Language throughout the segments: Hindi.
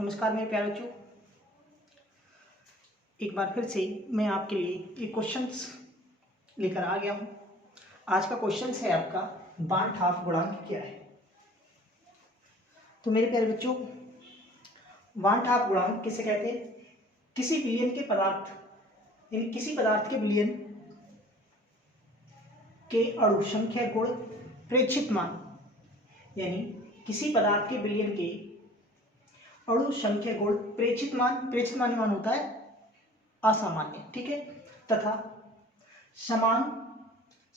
नमस्कार मेरे प्यारे बच्चों, एक बार फिर से मैं आपके लिए एक क्वेश्चंस लेकर आ गया हूँ। आज का क्वेश्चंस है आपका बार्न हाफ गुणांक क्या है। तो मेरे प्यारे बच्चों, बार्न हाफ गुणांक किसे कहते हैं? किसी विलयन के पदार्थ यानी किसी पदार्थ के विलयन के अणु संख्या गुण प्रेक्षित मान, यानी किसी पदार्थ के विलयन के अणु संख्या गुण प्रेक्षित मान होता है असामान्य, ठीक है, तथा समान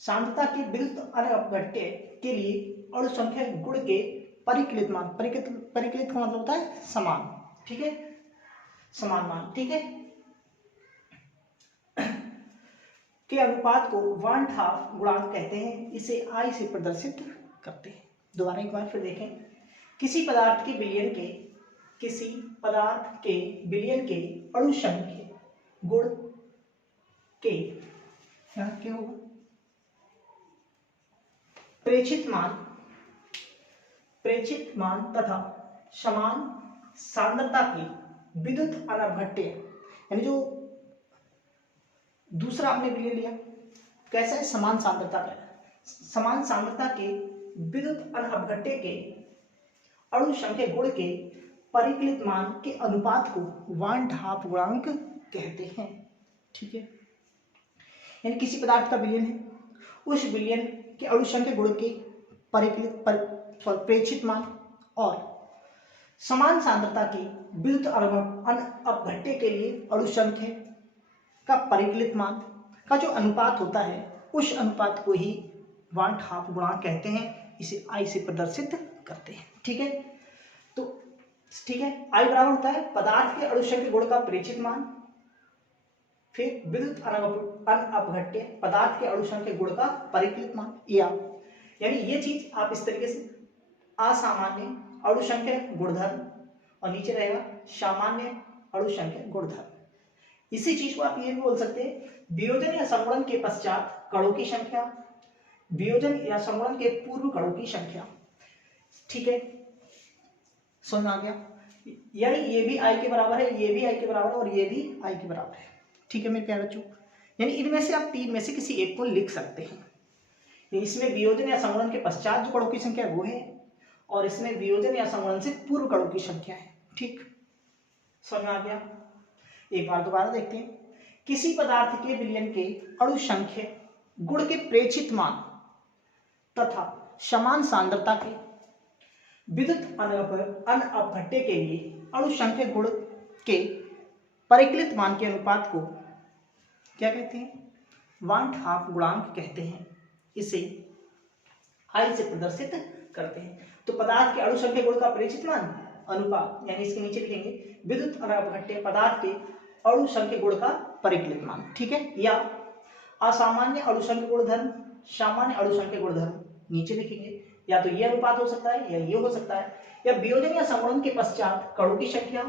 सांद्रता के विद्युत अपघट्य के लिए अणु संख्या गुण के परिकलित मान, परिकलित का मतलब होता है समान, ठीक है, समान मान, ठीक है, के अनुपात को बार्न हाफ गुणांक कहते हैं। इसे I से प्रदर्शित करते हैं। दोबारा एक बार फिर देखें, किसी पदार्थ के विलयन के अणु संख्या गुण के क्या होगा प्रेक्षित मान तथा समान सांद्रता की विद्युत अपघट्य, यानी जो दूसरा आपने विलयन लिया कैसा है, समान सांद्रता के विद्युत अपघट्य के अणु संख्या गुण के परिकलित मान के अनुपात को बार्न हाफ गुणांक कहते हैं, ठीक है। यानी किसी पदार्थ का विलयन है, उस विलयन के अणु संख्या गुण के प्रेक्षित मान और समान सांद्रता की विद्युत अपघट्य के लिए अणु संख्या का परिकलित मान का जो अनुपात होता है, उस अनुपात को ही बार्न हाफ गुणांक कहते हैं। इसे I से प्रदर्शित करते हैं, ठीक है। तो ठीक है, I बराबर होता है पदार्थ के अणु संख्या गुण का प्रेक्षित मान, फिर विद्युत अपघट्य पदार्थ के अणु संख्या गुण का परिकलित मान, यानी ये चीज आप इस तरीके से असामान्य अणु संख्या गुणधर्म और नीचे रहेगा सामान्य अणु संख्या गुणधर्म। इसी चीज को आप ये भी बोल सकते हैं वियोजन या संगुणन के पश्चात कणों की संख्या, वियोजन या संगुणन के पूर्व कणों की संख्या, ठीक है, समझ आ गया। यानी ये भी I के बराबर है, ये भी I के बराबर है और ये भी I के बराबर है, ठीक है मेरे प्यारे बच्चों। यानी इनमें से आप तीन में से किसी एक को लिख सकते हैं। इसमें वियोजन या संगुणन के पश्चात जो कणों की संख्या वो है, और इसमें वियोजन या संगुणन से पूर्व कणों की संख्या है, ठीक, समझ में आ गया। एक बार दोबारा देखते हैं, किसी पदार्थ के विलयन के अणु संख्या गुण के प्रेक्षित मान तथा समान सांद्रता के विद्युत अपघट्य के लिए अणु संख्या गुण के परिकलित मान के अनुपात को क्या कहते हैं? बार्न हाफ गुणांक कहते हैं। इसे I से प्रदर्शित करते हैं। तो पदार्थ के अणु संख्या गुण का प्रेक्षित मान अनुपात, यानी इसके नीचे लिखेंगे विद्युत अपघट्य पदार्थ के अणु संख्या गुण का परिकलित मान, ठीक है, या असामान्य अणु संख्या गुणधर्म, सामान्य अणु संख्या गुणधर्म नीचे लिखेंगे। या तो ये अनुपात हो सकता है या ये हो सकता है, या वियोजन या संगुणन के पश्चात कणों की संख्या,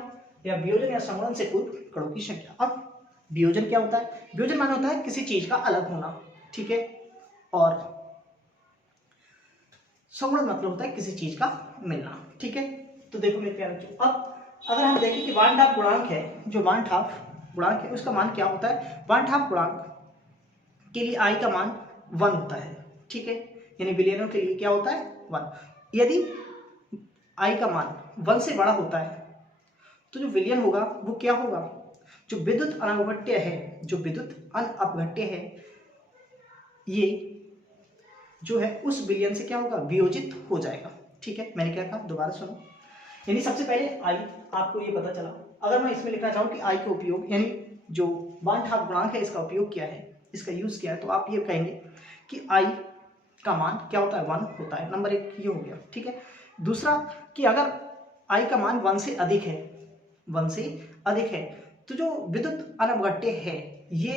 या वियोजन या संगुणन से पूर्व कणों की संख्या। अब वियोजन क्या होता है? वियोजन माने होता है किसी चीज का अलग होना, ठीक है, और संगुणन मतलब होता है किसी चीज का मिलना, ठीक है। तो देखो मेरे प्यारे बच्चों, अब अगर हम देखें कि बार्न हाफ गुणांक है, जो बार्न हाफ गुणांक है उसका मान क्या होता है? बार्न हाफ गुणांक के लिए I का मान 1 होता है, ठीक है, यानी विलयनों के लिए क्या होता है? 1। यदि I का मान 1 से बड़ा होता है तो जो विलयन होगा वो क्या होगा? जो विद्युत अपघट्य है, ये जो है उस विलयन से क्या होगा? वियोजित हो जाएगा, ठीक है। मैंने क्या कहा, दोबारा सुनो। यानी सबसे पहले I आपको ये पता चला, अगर मैं इसमें लिखना चाहूँ कि I का उपयोग, यानी जो बार्न हाफ गुणांक है इसका उपयोग क्या है, इसका यूज क्या है, तो आप ये कहेंगे कि I का मान क्या होता है? 1 होता है। नंबर 1 ये हो गया, ठीक है। दूसरा कि अगर I का मान 1 से अधिक है, तो जो विद्युत अपघट्य है ये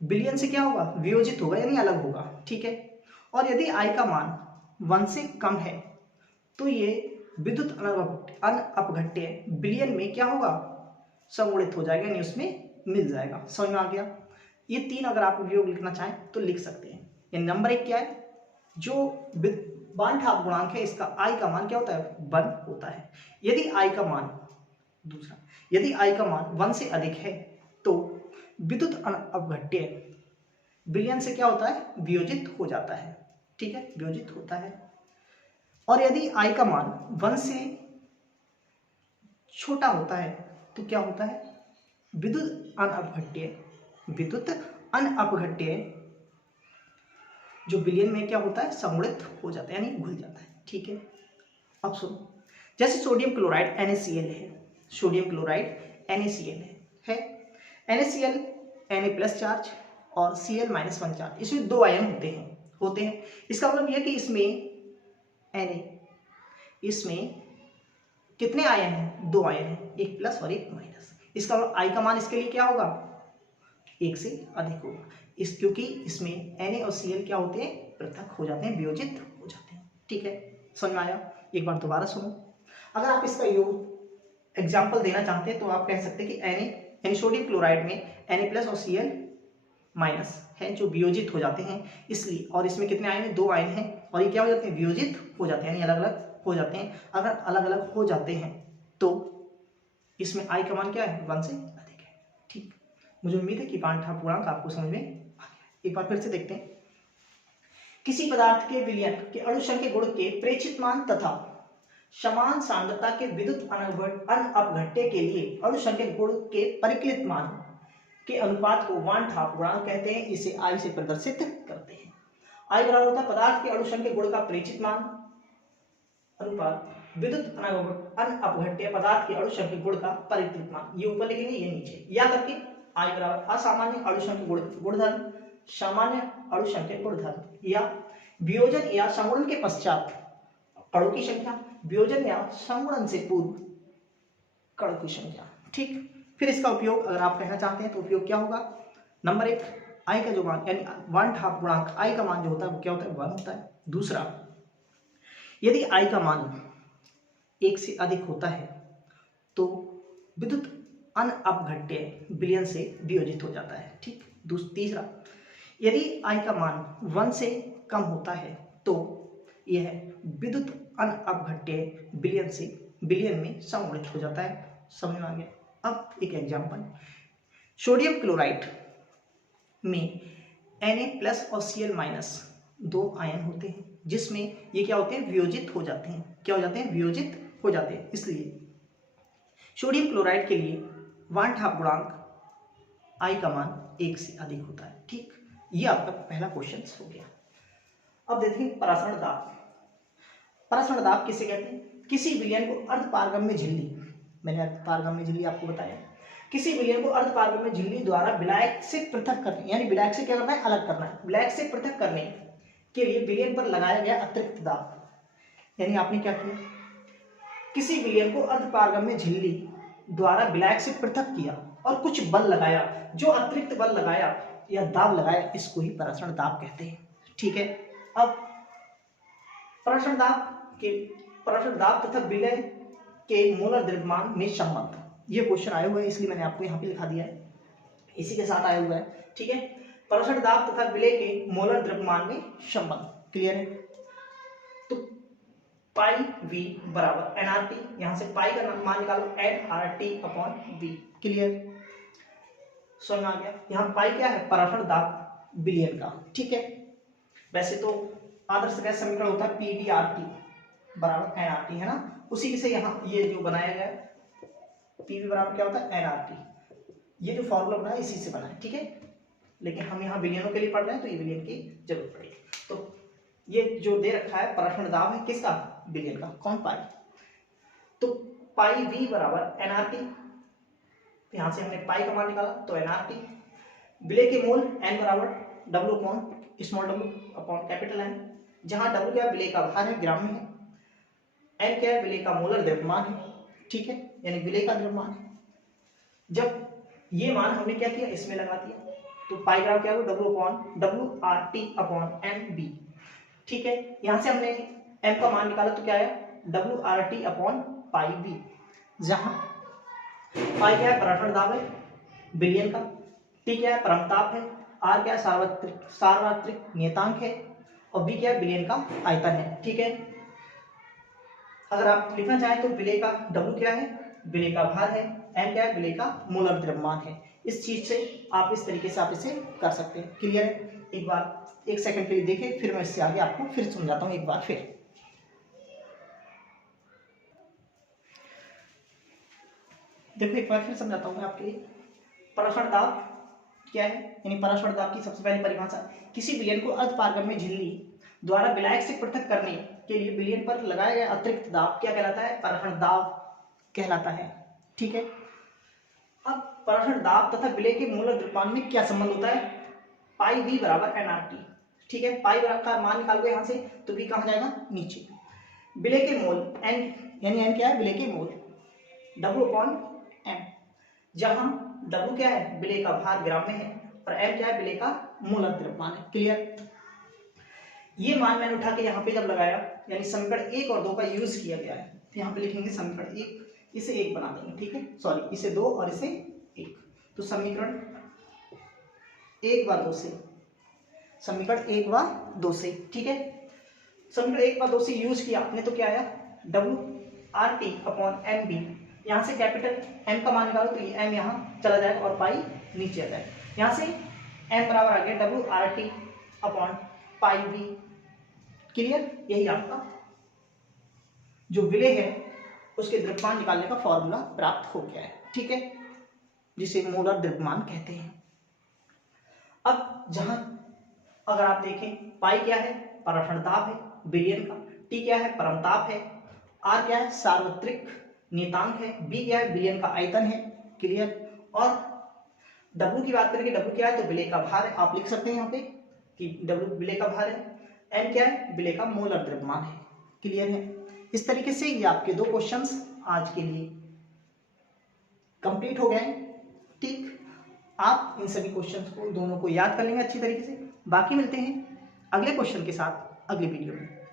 विलयन से क्या होगा? वियोजित होगा, यानी अलग होगा, ठीक है। और यदि I का मान 1 से कम है तो ये विद्युत अपघट्य विलयन में क्या होगा? संगुणित हो जाएगा, यानी उसमें मिल जाएगा। समझ में आ गया? ये तीन अगर आप उपयोग लिखना चाहें तो लिख सकते हैं। यानी नंबर 1 क्या है? जो बार्न हाफ गुणांक है इसका I का मान क्या होता है? 1 होता है। यदि I का मान दूसरा, यदि I का मान 1 से अधिक है तो विद्युत अपघट्य विलयन से क्या होता है, वियोजित हो जाता है। ठीक है, वियोजित होता है। और यदि I का मान 1 से छोटा होता है तो क्या होता है, विद्युत अनअपघट्य जो विलयन में क्या होता है, संगुणित हो जाता है, यानी घुल जाता है। ठीक है, अब सुनो, जैसे सोडियम क्लोराइड NaCl है, सोडियम क्लोराइड NaCl है NaCl Na+ चार्ज और Cl- 1 चार्ज, इसमें 2 आयन होते हैं। इसका मतलब यह कि इसमें कितने आयन हैं, 2 आयन हैं, एक प्लस और एक माइनस। इसका मतलब I का मान इसके लिए क्या होगा, 1 से अधिक होगा, क्योंकि इसमें Na और Cl क्या होते हैं, पृथक हो जाते हैं, वियोजित हो जाते हैं। ठीक है, समझ में आया? एक बार दोबारा सुनो। अगर आप इसका योग एग्जाम्पल देना चाहते हैं तो आप कह सकते हैं कि यानी सोडियम क्लोराइड में Na+ और Cl- है जो वियोजित हो जाते हैं, इसलिए, और इसमें कितने आयन हैं, 2 आयन हैं, और ये क्या हो जाते हैं, वियोजित हो जाते हैं, यानी अलग अलग हो जाते हैं। अगर अलग अलग हो जाते हैं तो इसमें I का मान क्या है, 1 से अधिक है। ठीक, मुझे उम्मीद है कि पांठ्यपूर्णांक आपको समझ में आ गया। एक बार फिर से देखते हैं। किसी पदार्थ के विलयन के अणुसंख्य गुण के प्रेक्षित मान तथा समान सांद्रता के विद्युत अनअपघट्य के लिए अणुसंख्य गुण के परिकलित मान के अनुपात को वान ठाप गुणांक कहते हैं। इसे I से प्रदर्शित करते हैं। I बराबर होता है पदार्थ के अणुसंख्य गुण का प्रेक्षित मान अनुपात विद्युत अनअपघट्य पदार्थ के अणुसंख्य गुण का परिकलित मान। ये ऊपर लिखेंगे, ये नीचे, या करके I बराबर असामान्य अणुसंख्य गुणधर्म, सामान्य अणुसंख्य गुणधर्म, या वियोजन या संगुणन के पश्चात कणों की संख्या, वियोजन या संगुणन से पूर्व कणों की संख्या। ठीक, फिर इसका उपयोग अगर आप कहना चाहते हैं तो उपयोग क्या होगा, नंबर 1, I का जो मान यानी 1/2 गुणांक I का मान जो होता है वो क्या होता है, 1 होता है। दूसरा, यदि I का मान 1 से अधिक होता है तो विद्युत अनअपघट्य विलयन से वियोजित हो जाता है। ठीक, तीसरा, यदि I का मान 1 से कम होता है तो यह विद्युत अनअपघट्य विलयन में संगुणित हो जाता है। समझ में आ गया? अब एक एग्जांपल, सोडियम क्लोराइड में Na+ और Cl- 2 आयन होते हैं, जिसमें ये क्या होते हैं, वियोजित हो जाते हैं। क्या हो जाते हैं, वियोजित हो जाते हैं। इसलिए सोडियम क्लोराइड के लिए 1/2 गुणांक I का मान 1 से अधिक होता है। ठीक, ये आपका पहला क्वेश्चन हो गया। अब देखें परासरण दाब। परासरण दाब किसे कहते हैं, किसी विलयन को अर्धपारगम्य झिल्ली, मैंने अर्धपारगम्य झिल्ली आपको बताया, किसी विलयन को अर्धपारगम्य झिल्ली द्वारा विलायक से पृथक करने, यानी विलायक से क्या करना है, अलग करना है, विलायक से पृथक करने के लिए विलयन पर लगाया गया अतिरिक्त दाब। यानी आपने क्या किया, किसी विलयन को अर्धपारगम्य झिल्ली द्वारा विलायक से पृथक किया और कुछ बल लगाया, जो अतिरिक्त बल लगाया या दाब लगाया, इसको ही परासरण दाब कहते हैं। ठीक है, अब परासरण दाब तथा विलय के मोलर द्रव्यमान में संबंध, ये क्वेश्चन आए हुए हैं इसलिए मैंने आपको यहाँ पे लिखा दिया है, इसी के साथ आया हुआ है। ठीक है, परासरण दाब तथा विलय के मोलर द्रव्यमान में संबंध क्लियर है। तो पाई V बराबर nRT, यहां से पाई का मान निकालो, nRT/V। क्लियर, समझ में आ गया? यहाँ पाई क्या है, परासरण दाब विलयन का। ठीक है, वैसे तो आदर्श गैस समीकरण होता है PV/RT बराबर nRT, है ना, उसी से यहाँ ये जो बनाया गया PV बराबर क्या होता है, nRT, ये जो फॉर्मूला बना है इसी से बना है। ठीक है, लेकिन हम यहाँ विलयनों के लिए पढ़ रहे हैं तो ये विलयन की जरूरत पड़ेगी। तो ये जो दे रखा है परासरण दाब है किसका, विलयन का, कौन, पाई। तो पाई V बराबर nRT, यहाँ से हमने पाई का मान निकाला तो nRT, विलय के मोल n बराबर W/n, जहां W क्या है, विलय का भार है, ग्राम में है, n क्या है, विलय का मोलर द्रव्यमान है। ठीक है, यानी विलय का द्रव्यमान है। जब ये मान हमने क्या किया, इसमें लगा दिया, तो पाई ग्राम क्या होगा, WRT/MB। ठीक है, यहां से हमने m का मान निकाला तो क्या आया, WRT/πV, जहां पाई क्या है, परासरण दाब है विलयन का, T क्या है, परमताप है, R क्या है, सार्वत्रिक नियतांक है, और V क्या है, विलयन का आयतन है। ठीक है, अगर आप लिखना चाहें तो विलय का W क्या है, विलेय का भार है, m क्या है, विलेय का मोलर द्रव्यमान है। इस चीज से आप इस तरीके से आप इसे कर सकते हैं। क्लियर है? एक बार 1 सेकंड के लिए देखें, फिर मैं इससे आगे आपको फिर समझाता हूँ एक बार फिर। देखो एक बार फिर समझाता हूँ मैं आपके लिए। पराशर दाब क्या है, यानी पराशर दाब की सबसे पहली परिभाषा, किसी विलयन को अर्धपारगम्य झिल्ली द्वारा विलायक से पृथक करने के लिए विलयन पर लगाया गया अतिरिक्त दाब क्या कहलाता है, पराशर दाब कहलाता है। ठीक है, अब पराशर दाब तथा विलय के मोलर द्रव्यमान में क्या संबंध होता है, पाई v बराबर nRT। ठीक है, पाई का मान निकालोगे यहाँ से तो v कहाँ जाएगा, नीचे। विलय के मोल n, यानी n क्या है, विलय के मोल, W/m, जहां W क्या है, विलय का भार ग्राम में है, और m क्या है, विलय का मोलर द्रव्यमान है। क्लियर? ये मान मैंने उठा के यहाँ पे जब लगाया, यानी समीकरण 1 और 2 का यूज किया गया है, तो यहाँ पे लिखेंगे समीकरण 1, इसे 1 बना देंगे। ठीक है, सॉरी, इसे 2 और इसे 1, तो समीकरण 1 व 2 से, समीकरण 1 व 2 से, ठीक है, समीकरण 1 व 2 से यूज किया आपने तो क्या आया, WRT/MB, यहाँ से कैपिटल M का मान निकालो तो ये M यहाँ चला जाएगा और पाई नीचे आ जाएगा। यहाँ से M बराबर आ गया WRT/πV। क्लियर? यही आपका जो विलय है उसके द्रव्यमान निकालने का फॉर्मूला प्राप्त हो गया है। ठीक है, जिसे मोलर द्रव्यमान कहते हैं। अब जहां अगर आप देखें, पाई क्या है, पराशर दाब है विलयन का, टी क्या है, परमताप है, आर क्या है, सार्वत्रिक नियतांक है, बी क्या है, विलयन का आयतन है। क्लियर? और डब्ल्यू की बात करेंगे, डब्ल्यू क्या है, तो विलय का भार है। आप लिख सकते हैं यहाँ पे कि डब्ल्यू विलय का भार है, एन क्या है, विलय का मोलर द्रव्यमान है। क्लियर है? इस तरीके से ये आपके 2 क्वेश्चंस आज के लिए कंप्लीट हो गए हैं। ठीक, आप इन सभी क्वेश्चंस को दोनों को याद कर लेंगे अच्छी तरीके से। बाकी मिलते हैं अगले क्वेश्चन के साथ अगले वीडियो में।